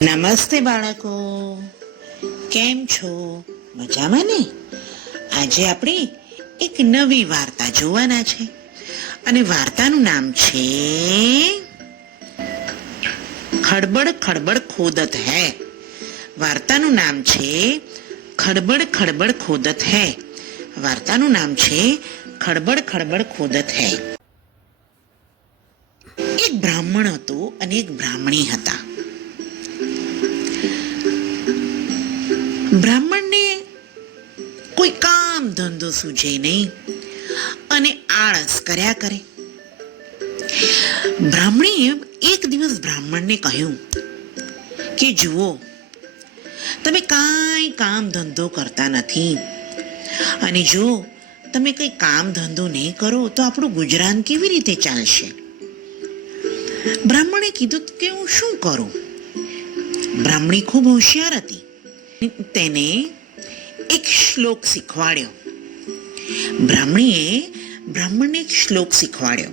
નમસ્તે બાળકો, કેમ છો? મજામાં ને? આજે આપણે એક નવી વાર્તા જોવાના છે અને વાર્તાનું નામ છે ખડબડ ખડબડ ખોદત હૈ. વાર્તાનું નામ છે ખડબડ ખડબડ ખોદત હૈ. વાર્તાનું નામ છે ખડબડ ખડબડ ખોદત હૈ. એક બ્રાહ્મણ હતો અને એક બ્રાહ્મણી હતા. બ્રાહ્મણને કોઈ કામ ધંધો સૂઝે નહીં અને આળસ કર્યા કરે. બ્રાહ્મણીએ એક દિવસ બ્રાહ્મણને કહ્યું કે જુઓ, તમે કાંઈ કામ ધંધો કરતા નથી અને જો તમે કંઈ કામ ધંધો નહીં કરો તો આપણું ગુજરાન કેવી રીતે ચાલશે? બ્રાહ્મણે કીધું કે હું શું કરું? બ્રાહ્મણી ખૂબ હોશિયાર હતી. તેને એક શ્લોક શીખવાડ્યો. બ્રાહ્મણીએ બ્રાહ્મણને એક શ્લોક શીખવાડ્યો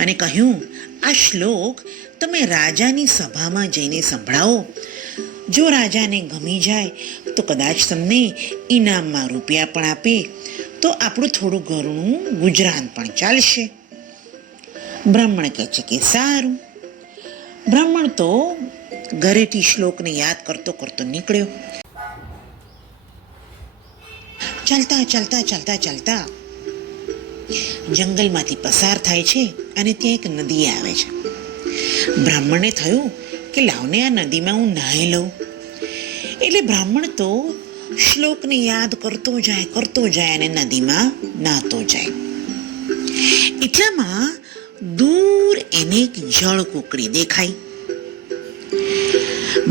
અને કહ્યું, આ શ્લોક તમે રાજાની સભામાં જઈને સંભળાવો. જો રાજાને ગમી જાય તો કદાચ તમને ઇનામમાં રૂપિયા પણ આપે તો આપણું થોડું ઘરનું ગુજરાન પણ ચાલશે. બ્રાહ્મણ કહે છે કે સારું. બ્રાહ્મણ તો ઘરેથી શ્લોકને યાદ કરતો કરતો નીકળ્યો. ચાલતા ચાલતા ચાલતા ચાલતા જંગલમાંથી પસાર થાય છે અને ત્યાં એક નદી આવે છે. બ્રાહ્મણને થયું કે લાવને આ નદીમાં હું નાહી લઉં. એટલે બ્રાહ્મણ તો શ્લોકને યાદ કરતો જાય અને નદીમાં નાહતો જાય. એટલામાં દૂર એને એક જળ કુકડી દેખાઈ.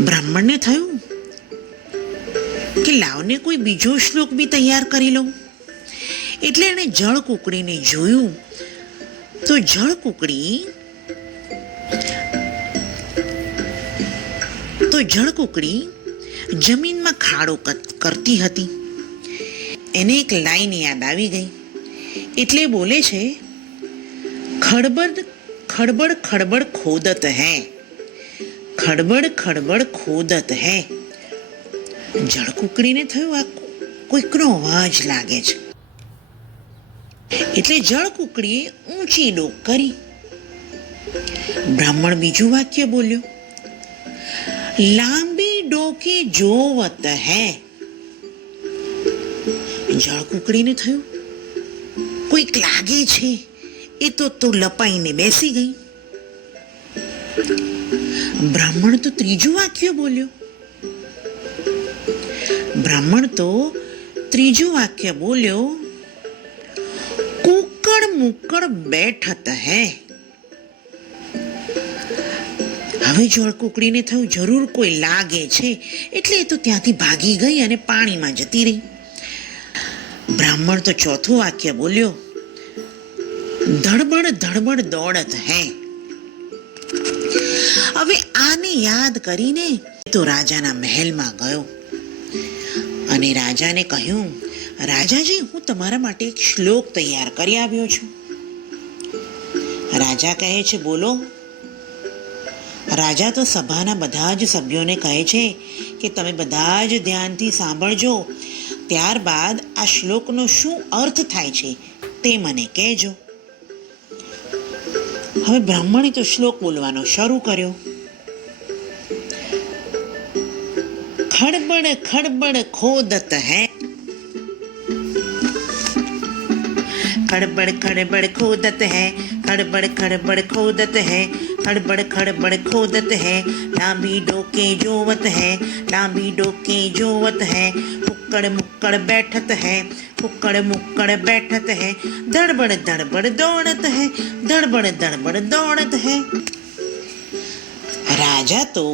બ્રાહ્મણને થયું કે લાવને કોઈ બીજો શ્લોક બી તૈયાર કરી લઉં. એટલે એણે જળ કુકડીને જોયું તો જળ કુકડી જમીનમાં ખાડો કરતી હતી. એને એક લાઈન યાદ આવી ગઈ. એટલે બોલે છે, ખડબડ ખડબડ ખડબડ ખોદત હૈ. ખડબડ ખડબડ ખોદત હૈ. જળકુકડીને થયું આ કોઈકનો અવાજ લાગે છે. એટલે જળકુકડીએ ઊંચી ડોક કરી. બ્રાહ્મણ બીજું વાક્ય બોલ્યો, લાંબી ડોકે જોવત હૈ. જળકુકડીને થયું કોઈક લાગે છે. એ તો લપાઈને બેસી ગઈ. બ્રાહ્મણ તો ત્રીજું વાક્ય બોલ્યો. કુકડ મુકડ બેઠત હૈ. હવે જળકુકડીને થયું જરૂર કોઈ લાગે છે એટલે એ તો ત્યાંથી ભાગી ગઈ અને પાણીમાં જતી રહી. બ્રાહ્મણ તો ચોથું વાક્ય બોલ્યો, ધડબડ ધડબડ દોડત હૈ. હવે આને યાદ કરીને તો રાજાના મહેલમાં ગયો અને રાજાને કહ્યું, રાજાજી, હું તમારા માટે એક શ્લોક તૈયાર કરી આવ્યો છું. રાજા કહે છે, બોલો. રાજા તો સભાના બધા જ સભ્યોને કહે છે કે તમે બધા જ ધ્યાનથી સાંભળજો. ત્યારબાદ આ શ્લોકનો શું અર્થ થાય છે તે મને કહેજો. હવે બ્રાહ્મણે તો શ્લોક બોલવાનો શરૂ કર્યો. ખડબડ ખડબડ ખોદત હૈ. ખડબડ ખડબડ ખોદત હૈ. ખડબડ ખડબડ ખોદત હૈ. ખડબડ ખડબડ ખોદત હૈ. લાંબી ડોકે જોવત હૈ. લાંબી ડોકે જોવત હૈ. મુક્કડ મુક્કડ બેઠત હૈ. મુક્કડ મુક્કડ બેઠત હૈ. ધડબડ ધડબડ દોડત હૈ. ધડબડ ધડબડ દોડત હૈ. રાજા તો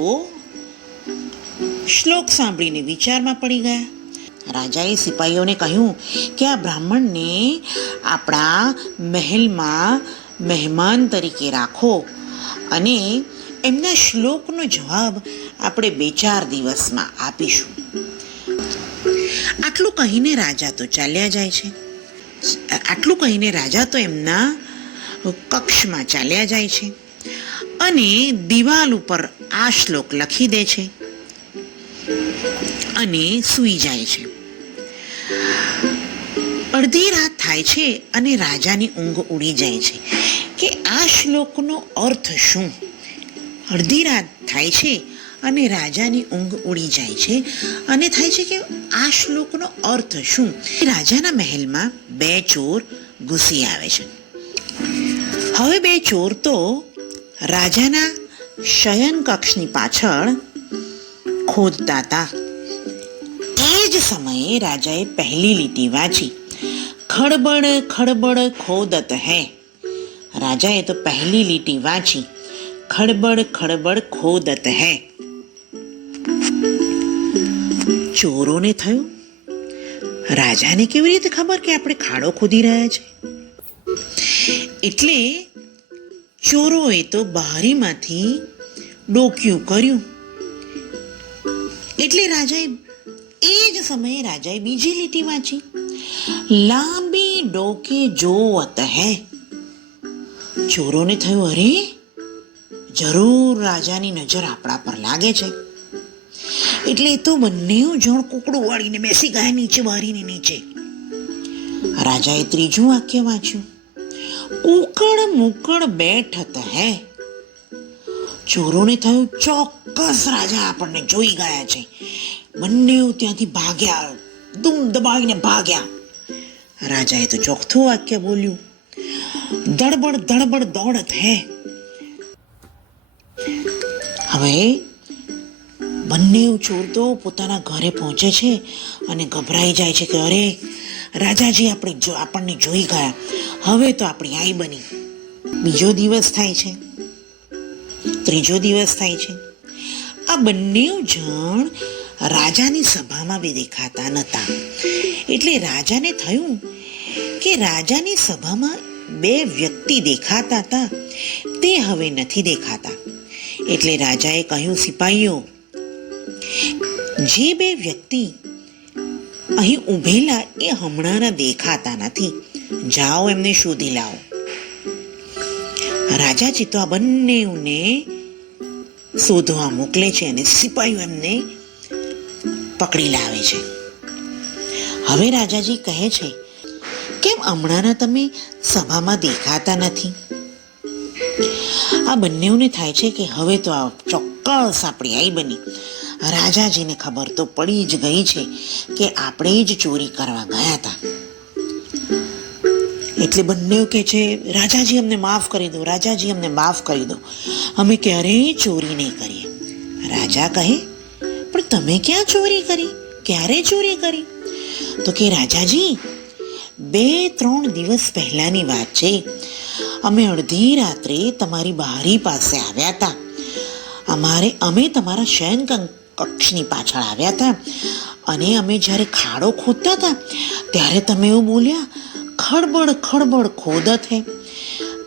શ્લોક સાંભળીને વિચારમાં પડી ગયા. રાજાએ સિપાહીઓને કહ્યું કે આ બ્રાહ્મણને આપણા મહેલમાં મહેમાન તરીકે રાખો અને એમના શ્લોકનો જવાબ આપણે 2-4 દિવસમાં આપીશું. આટલું કહીને રાજા તો ચાલ્યા જાય છે. આટલું કહીને રાજા તો એમના કક્ષમાં ચાલ્યા જાય છે અને દિવાલ ઉપર આ શ્લોક લખી દે છે અને સૂઈ જાય છે. અડધી રાત થાય છે અને રાજાની ઊંઘ ઉડી જાય છે કે આ શ્લોકનો અર્થ શું? અડધી રાત થાય છે અને રાજાની ઊંઘ ઉડી જાય છે અને થાય છે કે આ શ્લોકનો અર્થ શું? રાજાના મહેલમાં 2 ચોર ઘૂસી આવે છે. હવે 2 ચોર તો રાજાના શયન કક્ષની પાછળ ખોદતા હતા. એ જ સમયે રાજાએ પહેલી લીટી વાંચી, ખડબડ ખડબડ ખોદત હૈ. રાજાએ તો પહેલી લીટી વાંચી, ખડબડ ખડબડ ખોદત હૈ. ચોરોને થયું, રાજાને કેવી રીતે ખબર કે આપણે ખાડો ખોદી રહ્યા છે? એટલે ચોરોએ તો બારીમાંથી ડોકિયું કર્યું. એટલે એ જ સમયે રાજાએ બીજી લીટી વાંચી, લાંબી ડોકે જોવત હૈ. ચોરોને થયું, અરે જરૂર રાજાની નજર આપણા પર લાગે છે. એટલે તો બંને જણ કૂકડું વાળીને બેસી ગયા નીચે, બારીની નીચે. રાજાએ ત્રીજું વાક્ય વાંચ્યું, કુકડ મુકડ બેઠત હૈ. ચોરોને થયું, ચોક્કસ રાજા આપણને જોઈ ગયા છે. બંને ત્યાંથી ભાગ્યા, ધૂમ દબાવીને ભાગ્યા. રાજાએ તો ચોથું વાક્ય બોલ્યું, દડબડ દડબડ દોડત હૈ. હવે બંને ચોર તો પોતાના ઘરે પહોંચે છે અને ગભરાઈ જાય છે કે અરે રાજાજી આપણને જોઈ ગયા, હવે તો આપણી આઈ બની. બીજો દિવસ થાય છે, ત્રીજો દિવસ થાય છે. આ બંને જણ રાજાની સભામાં બી દેખાતા નહોતા. એટલે રાજાને થયું કે રાજાની સભામાં 2 વ્યક્તિ દેખાતા હતા, તે હવે નથી દેખાતા. એટલે રાજાએ કહ્યું, સિપાહીઓ, જે 2 વ્યક્તિ અહીં ઊભેલા એ હમણાંના દેખાતા નથી, જાઓ એમને શોધી લાવો. રાજાજી તો આ બંનેને શોધવા મોકલે છે અને સિપાહીઓ એમને પકડી લાવે છે. હવે રાજાજી કહે છે, કેમ હમણાંના તમે સભામાં દેખાતા નથી? આ બંનેઓને થાય છે કે હવે તો આ ચોક્કસ આપણી આઈ બની. રાજાજીને ખબર તો પડી જ ગઈ છે કે આપણે જ ચોરી કરવા ગયા હતા. એટલે બંને કહે છે, રાજાજી અમને માફ કરી દો, રાજાજી અમને માફ કરી દો, અમે ક્યારેય ચોરી નહીં કરીએ. રાજા કહે, પણ તમે ક્યાં ચોરી કરી? ક્યારે ચોરી કરી? તો કે રાજાજી, 2-3 દિવસ પહેલાની વાત છે. અમે અડધી રાત્રે તમારી બારી પાસે આવ્યા હતા. અમે તમારા શયન કક્ષની પાછળ આવ્યા હતા અને અમે જ્યારે ખાડો ખોદતા હતા ત્યારે તમે એવું બોલ્યા, ખડબડ ખડબડ ખોદત હે.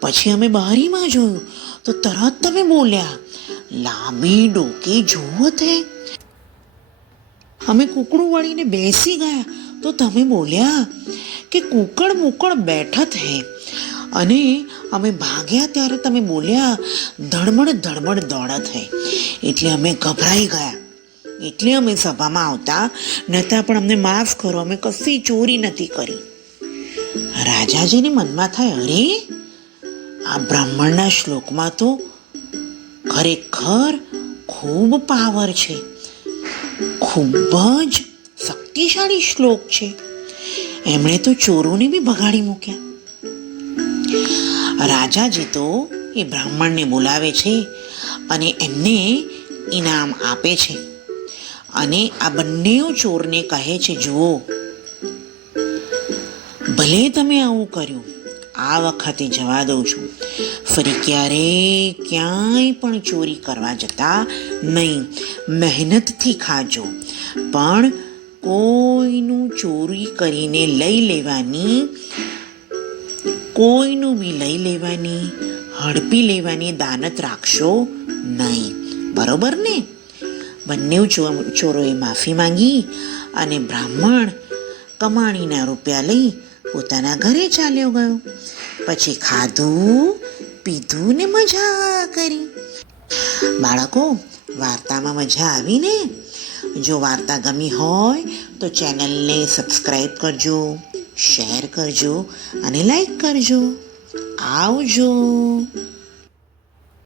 પછી અમે બારીમાં જોયું તો તરત તમે બોલ્યા, લાંબી ડોકી જોવત હે. અમે કૂકડું વાળીને બેસી ગયા તો તમે બોલ્યા કે કુકડ મુકડ બેઠત હે. અને અમે ભાગ્યા ત્યારે તમે બોલ્યા, ધડમડ ધડમડ દોડત હે. એટલે અમે ગભરાઈ ગયા. એટલે અમે સભામાં આવતા નહોતા, પણ અમને માફ કરો, અમે કશી ચોરી નથી કરી. રાજાજીને મનમાં થાય, અરે આ બ્રાહ્મણના શ્લોકમાં તો ખરેખર ખૂબ પાવર છે, ખૂબ જ શક્તિશાળી શ્લોક છે. એમણે તો ચોરોને બી ભગાડી મૂક્યા. રાજાજી તો એ બ્રાહ્મણને બોલાવે છે અને એમને ઇનામ આપે છે. અને આ બંને ચોરને કહે છે, જુઓ, ભલે તમે આવું કર્યું, આ વખતે જવા દઉં છું, ફરી ક્યાંય પણ ચોરી કરવા જતા નહીં. મહેનતથી ખાજો, પણ કોઈનું ચોરી કરીને કોઈનું બી લઈ લેવાની, હડપી લેવાની દાનત રાખશો નહીં. બરોબર ને? બંને ચોરોએ માફી માંગી અને બ્રાહ્મણ કમાણીના રૂપિયા લઈ પોતાના ઘરે ચાલ્યો ગયો. પછી ખાધું, પીધું ને મજા કરી. બાળકો, વાર્તામાં મજા આવી ને? જો વાર્તા ગમી હોય તો ચેનલને સબસ્ક્રાઈબ કરજો, શેર કરજો અને લાઈક કરજો. આવજો.